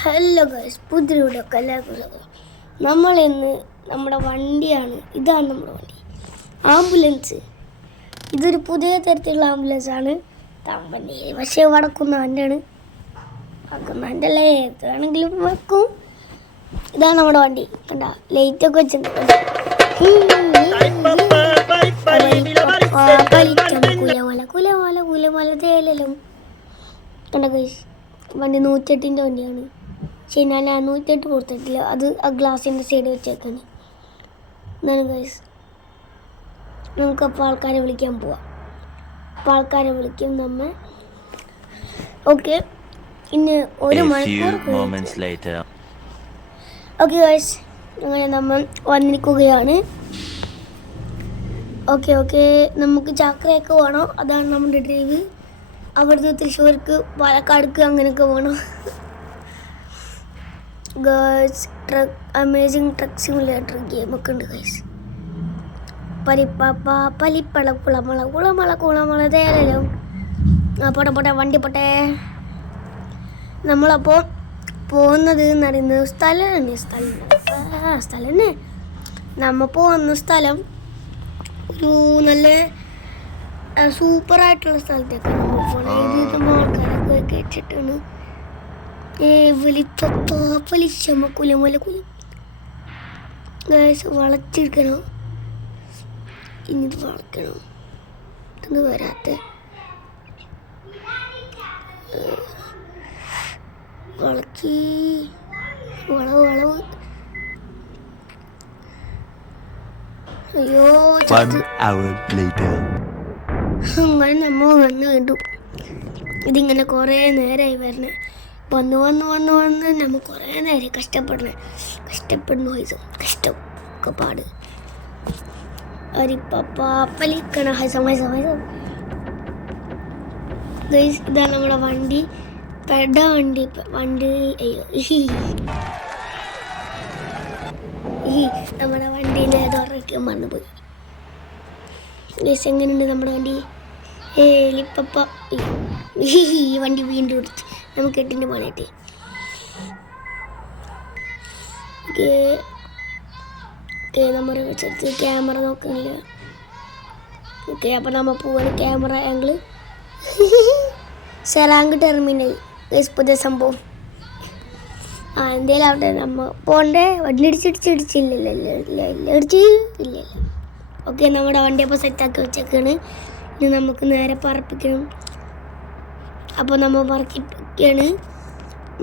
Hello guys, പുതിയൊക്കെ എല്ലാവർക്കും നമ്മൾ ഇന്ന് നമ്മുടെ വണ്ടിയാണ്. ഇതാണ് നമ്മുടെ വണ്ടി, ആംബുലൻസ്. ഇതൊരു പുതിയ തരത്തിലുള്ള ആംബുലൻസ് ആണ്. തമ്പനി പക്ഷേ വടക്കുന്നവൻ്റെയാണ്, വടക്കുന്നവൻ്റെ അല്ലേ, വേണമെങ്കിലും വെക്കും. ഇതാണ് നമ്മുടെ വണ്ടി. കണ്ട ലൈറ്റൊക്കെ വെച്ചിട്ടുണ്ട്. കുലമല കണ്ട ഗൈസ്, വണ്ടി 108ൻ്റെ വണ്ടിയാണ്. പക്ഷേ ഞാൻ 108 കൊടുത്തിട്ടില്ല, അത് ആ ഗ്ലാസിൻ്റെ സൈഡ് വെച്ചേക്കാണ്. എന്താണ് ഗൈസ്, നമുക്കപ്പോൾ ആൾക്കാരെ വിളിക്കാൻ പോവാം. അപ്പോൾ ആൾക്കാരെ വിളിക്കും നമ്മൾ. ഓക്കെ, ഇന്ന് 1 മണിക്കൂർ. ഓക്കെ ഗൈസ്, അങ്ങനെ നമ്മൾ വന്നിരിക്കുകയാണ്. ഓക്കെ നമുക്ക് ചാക്രയൊക്കെ വേണം. അതാണ് നമ്മുടെ ഡ്രൈവ്. അവിടുന്ന് തൃശ്ശൂർക്ക് പാലക്കാടുക്ക് അങ്ങനെയൊക്കെ പോകണം. Girls truck, amazing truck simulator ഗെയിമൊക്കെ ഉണ്ട് ഗൈസ്. പലിപ്പള കുളമള തേലല്ലോ. പോട്ടെ വണ്ടി പോട്ടെ. നമ്മളപ്പോൾ പോകുന്നത് എന്ന് പറയുന്നത് സ്ഥലം തന്നെ. നമ്മൾ പോകുന്ന സ്ഥലം ഒരു നല്ല സൂപ്പറായിട്ടുള്ള സ്ഥലത്തേക്കാണ് നമ്മൾ പോകുന്നത്. ഇത് നമ്മൾ ആൾക്കാരൊക്കെ കേട്ടിട്ടാണ്. വളച്ചിരിക്കണോ, ഇനിത് വളയ്ക്കണോ, ഇതൊന്നും വരാത്ത വളക്കി വളവ്. അയ്യോ, അങ്ങനെ നമ്മൾ വന്ന് കണ്ടു. ഇതിങ്ങനെ കുറേ നേരമായി വരണേ. വന്ന് നമ്മൾ കുറേ നേരം കഷ്ടപ്പെടുന്നു ഇത് ഒക്കെ പാട്. അരിപ്പലിക്കണ ഇതാണ് നമ്മുടെ വണ്ടി. വണ്ടി നമ്മുടെ വണ്ടീനെ തുറക്കാൻ മറന്നുപോയി. എങ്ങനെയുണ്ട് നമ്മുടെ വണ്ടി? ഈ വണ്ടി വീണ്ടും എടുത്ത് നമുക്ക് 8ൻ്റെ പണിയിട്ട്. നമ്മൾ ചെറുത്ത് ക്യാമറ നോക്കുന്നില്ല. ഓക്കെ, അപ്പോൾ നമ്മൾ പോവാണ്. ക്യാമറ ആംഗിള് സെറാങ്ക് ടെർമിനൽ പുതിയ സംഭവം. എന്തേലും അവിടെ നമ്മൾ പോണ്ടേ. വണ്ടി ഇടിച്ചില്ല. ഓക്കെ, നമ്മുടെ വണ്ടി അപ്പോൾ സെറ്റാക്കി വെച്ചേക്കാണ്. ഇനി നമുക്ക് നേരെ പറപ്പിക്കണം. അപ്പോൾ നമ്മൾ പറപ്പിക്കുകയാണ്.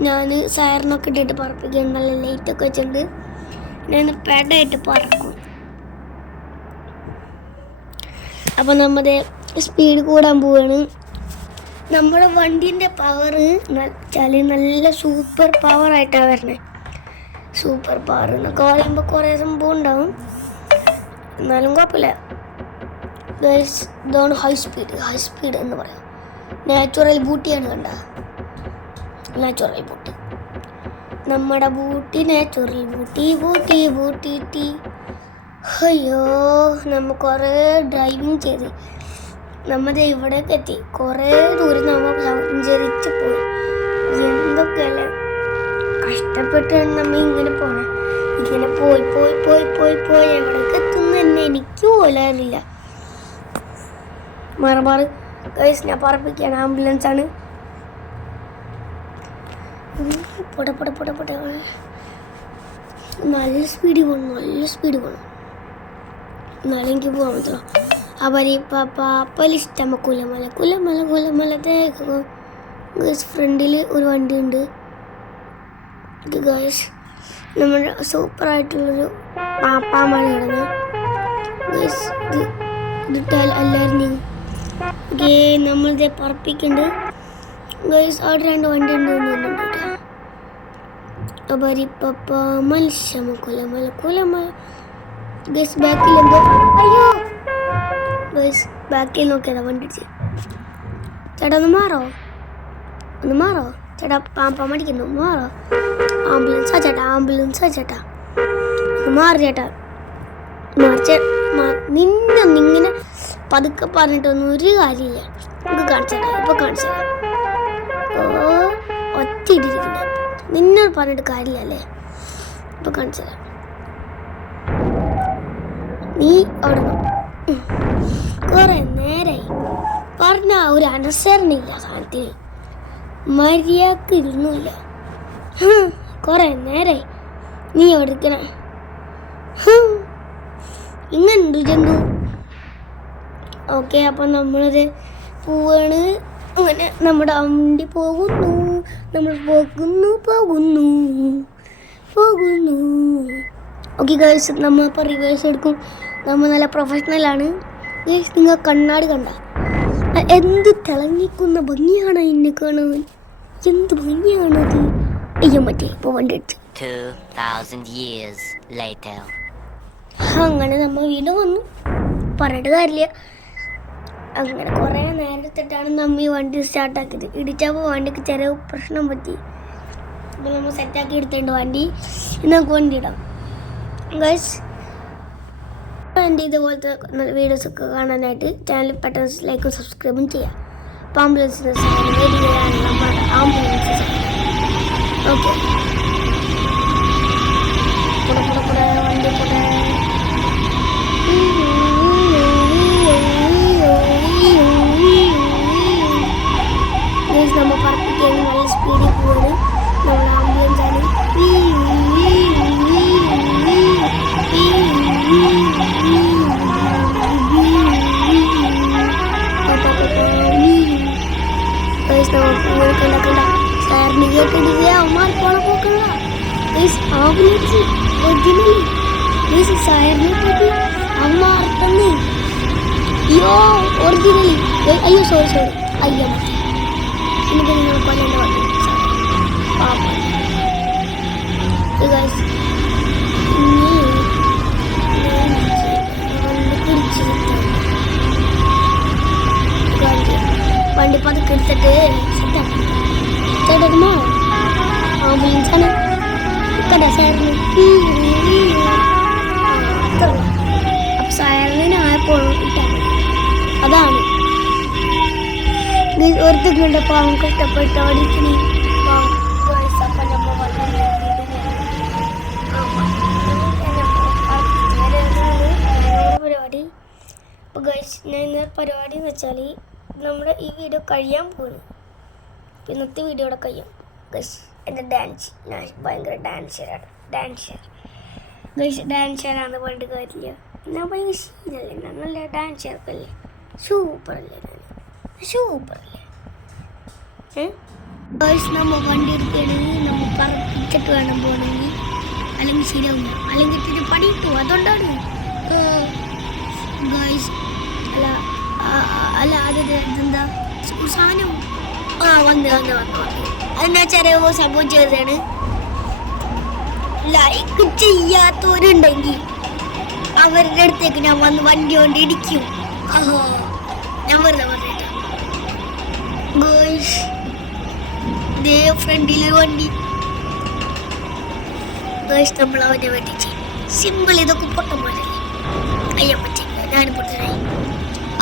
ഞാൻ സയറിനൊക്കെ ഇട്ടിട്ട് പറപ്പിക്കുകയാണ്. നല്ല ലൈറ്റൊക്കെ വെച്ചിട്ടുണ്ട്. ഞാൻ പെടായിട്ട് പറക്കും. അപ്പോൾ നമ്മുടെ സ്പീഡ് കൂടാൻ പോവുകയാണ്. നമ്മുടെ വണ്ടീൻ്റെ പവർ വെച്ചാൽ നല്ല സൂപ്പർ പവറായിട്ടാണ് വരണേ. സൂപ്പർ പവർ എന്നൊക്കെ പറയുമ്പോൾ കുറേ സംഭവം ഉണ്ടാവും, എന്നാലും കുഴപ്പമില്ല. ഇതാണ് ഹൈ സ്പീഡ് എന്ന് പറയാം. നാച്ചുറൽ ബൂട്ടിയാണ് കണ്ട, നാച്ചുറൽ ബൂട്ടി. നമ്മുടെ ബൂട്ടി നാച്ചുറൽ ബൂട്ടി. അയ്യോ, നമ്മൾ കുറേ ഡ്രൈവിങ് ചെയ്ത് നമ്മുടെ ഇവിടേക്ക് എത്തി. കുറേ ദൂരം നമ്മൾ സഞ്ചരിച്ച് പോയി. എന്തൊക്കെയല്ലേ കഷ്ടപ്പെട്ടാണ് നമ്മൾ ഇങ്ങനെ പോണേ. ഇങ്ങനെ പോയി എവിടേക്ക് എത്തുന്ന തന്നെ എനിക്ക് പോലും അറിയില്ല. മാറി ഗൈസ്, ഞാൻ പറപ്പിക്കുകയാണ്. ആംബുലൻസ് ആണ്. പോട്ടെ. നല്ല സ്പീഡ് പോകണം. എന്നാലും എനിക്ക് പോകാൻ പറ്റില്ല. അവരിഷ്ടമ കുലമല ഗൈസ്. ഫ്രണ്ടിൽ ഒരു വണ്ടി ഉണ്ട് ഗൈസ്. നമ്മുടെ സൂപ്പറായിട്ടുള്ളൊരു പാപ്പാമാണ് കിടന്ന് ഗൈസ്. ഇതിട്ടാൽ എല്ലാവരും നമ്മളിതേ പറപ്പിക്കുന്നുണ്ട് ഗൈസ്. അവിടെ 2 വണ്ടി ഉണ്ട്. കുലമല ഗൈസ്. ബാക്കിൽ എന്തോ, അയ്യോ ഗൈസ്, ബാക്കിൽ നോക്കിയതാ വണ്ടി ഇടിച്ച്. ചേട്ടാ ഒന്ന് മാറോ ചേട്ടാ, പാമ്പ മടിക്കുന്നു. മാറോ. ആംബുലൻസാ ചേട്ടാ മാറി ചേട്ടാ. നിന്നിങ്ങനെ പതുക്കെ പറഞ്ഞിട്ടൊന്നും ഒരു കാര്യമില്ല. നമുക്ക് കാണിച്ചു തരാം. ഒറ്റയിട്ടിരിക്കുന്നത് നിന്നോട് പറഞ്ഞിട്ട് കാര്യമില്ലല്ലേ. ഇപ്പൊ കാണിച്ചത് നീ അവിടെ കുറെ നേരായി പറഞ്ഞ ഒരു അനുസരണയില്ല സാധനത്തിന്. മര്യാദക്ക് ഇരുന്നില്ല. കുറെ നേരായി നീ അവിടെ ഇരിക്കണേ. ഇങ്ങനുണ്ട് ജന്തു. ഓക്കെ, അപ്പം നമ്മളത് പോവാണ്. അങ്ങനെ നമ്മുടെ വണ്ടി പോകുന്നു. നമ്മൾ പോകുന്നു. ഓക്കെ ഗൈസ്, നമ്മളിപ്പോൾ റിവേഴ്സ് എടുക്കും. നമ്മൾ നല്ല പ്രൊഫഷണലാണ് ഗൈസ്. നിങ്ങൾ കണ്ണാടി കണ്ട എന്ത് തിളങ്ങിക്കുന്ന ഭംഗിയാണ് എന്നെ കാണാൻ. എന്ത് ഭംഗിയാണത്. അയ്യോ മറ്റേ ഇപ്പോൾ വണ്ടി എടുത്ത് 2000 years later. അങ്ങനെ നമ്മൾ വീണ്ടും വന്നു. പറഞ്ഞിട്ട് കാര്യമില്ല. അങ്ങനെ കുറേ നേരത്തിട്ടാണ് നമ്മൾ ഈ വണ്ടി സ്റ്റാർട്ടാക്കിയത്. ഇടിച്ചപ്പോൾ വണ്ടിക്ക് ചെറിയ പ്രശ്നം പറ്റി. അപ്പോൾ നമ്മൾ സെറ്റാക്കി എടുത്തിട്ടുണ്ട് വണ്ടി. നമുക്ക് വണ്ടി ഇടാം ഗൈസ്. എൻ്റെ ഇതുപോലത്തെ വീഡിയോസൊക്കെ കാണാനായിട്ട് ചാനൽ പെട്ടെന്ന് ലൈക്കും സബ്സ്ക്രൈബും ചെയ്യാം. അപ്പോൾ ആംബുലൻസിന് ആംബുലൻസ് ഓക്കെ വണ്ടി കൂടെ നമ്മൾ പറപ്പിക്കാൻ നല്ല സ്പീഡിൽ പോവാണ്. നമ്മൾ ആംബുലൻസ് ആണ്. സാറിന് കേട്ടിട്ട് അമ്മമാർക്കോളെ പോക്കണ്ട ആംബുലൻസ് ഒറിജിനലി സാറിനെ പറ്റി അമ്മ അർത്ഥന്ന്. അയ്യോ ഒറിജിനലി. അയ്യോ സോറി അയ്യോ എനിക്ക് നിങ്ങൾ കൊല്ലണ്ട വന്നു പാപ്പ. വണ്ടി പതുക്കെ എടുത്തിട്ട് സെറ്റാക്കുമോ ആംബുലൻസാണ് കണ്ട സാറിന്. അപ്പം സാറിന് ആയപ്പോൾ ഇട്ടാണ്. അതാണ് ഒരുത്തങ്ങളുടെ പാവം കഷ്ടപ്പെട്ട് ഓടിക്കണി. പരിപാടി അപ്പോൾ ഗൈസ്, ഞാൻ ഇന്നത്തെ പരിപാടി എന്ന് വെച്ചാൽ നമ്മുടെ ഈ വീഡിയോ കഴിയാൻ പോകുന്നു. ഇന്നത്തെ വീഡിയോയുടെ കഴിയാം ഗൈസ്. എൻ്റെ ഡാൻസ്, ഞാൻ ഭയങ്കര ഡാൻസറാണ്. ഗൈസ് ഡാൻസറാണെന്ന് പറഞ്ഞിട്ട് കാര്യമില്ല. ഞാൻ ഭയങ്കര ശീലല്ലേ, ഞാൻ നല്ല ഡാൻസർക്കല്ലേ. സൂപ്പറല്ലേ ഗൈസ്. നമ്മൾ വണ്ടി എടുക്കുകയാണെങ്കിൽ നമ്മൾ പറപ്പിച്ചിട്ട് വേണം പോകണമെങ്കിൽ, അല്ലെങ്കിൽ ശരിയാവില്ല. അല്ലെങ്കിൽ ഇത്തിരി പണി കിട്ടും. അതുകൊണ്ടാണ് ഗൈസ്. അല്ല അതെന്താ സാധനം വന്ന് അതിനാ ചെറിയ സംഭവം ചെയ്തതാണ്. ലൈക്ക് ചെയ്യാത്തവരുണ്ടെങ്കിൽ അവരുടെ അടുത്തേക്ക് ഞാൻ വന്ന് വണ്ടി കൊണ്ട് ഇടിക്കും. ഞാൻ വെറുതെ പറഞ്ഞിട്ട് ഗൈസ്. ദേ ഫ്രണ്ടില് വണ്ടി ഗൈസ്. നമ്മൾ അവനെ വേണ്ടിച്ച് സിമ്പിൾ. ഇതൊക്കെ പൊട്ടന്മാരല്ലേ. അയ്യാൻ പറ്റില്ല, ഞാനും പൊട്ടനായി.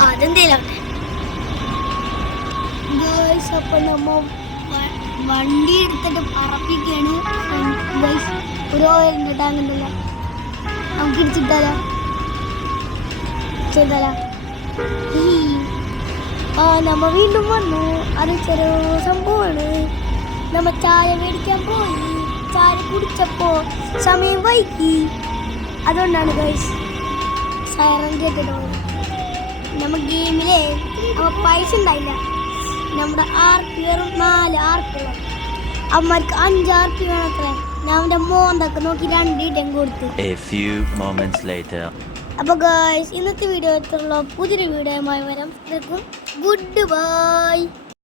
അതെന്തേലും ഗൈസ്. അപ്പൊ നമ്മ വണ്ടി എടുത്തിട്ട് പറപ്പിക്കാണ് ഗൈസ്. ഒരു ഓയിലിൻ്റെ ടാങ്ക് ഉണ്ടല്ലോ, നമുക്ക് ഇടിച്ചിട്ടാലോ ചെയ്താലോ. നമ്മ വീണ്ടും വന്നു. അത് ചെറിയ സംഭവമാണ്. നമ്മ ചായ മേടിക്കാൻ പോയി. ചായ കുടിച്ചപ്പോ സമയം വൈകി. അതുകൊണ്ടാണ് ഗൈസ് സൈറൻ കേട്ടിട്ട് പോയത്. നമ്മ ഗെയിമിലെ പൈസ ഉണ്ടായില്ല. നമ്മുടെ RP വെറും 4 RP. അമ്മക്ക് 5 RP വേണത്ര. ഞാൻ അവൻ്റെ മോന്തൊക്കെ നോക്കി 2 ഇടം കൊടുത്തു. അപ്പോൾ ഗൈസ്, ഇന്നത്തെ വീഡിയോ എത്തുള്ള പുതിയൊരു വീഡിയോയുമായി വരാം. Good bye.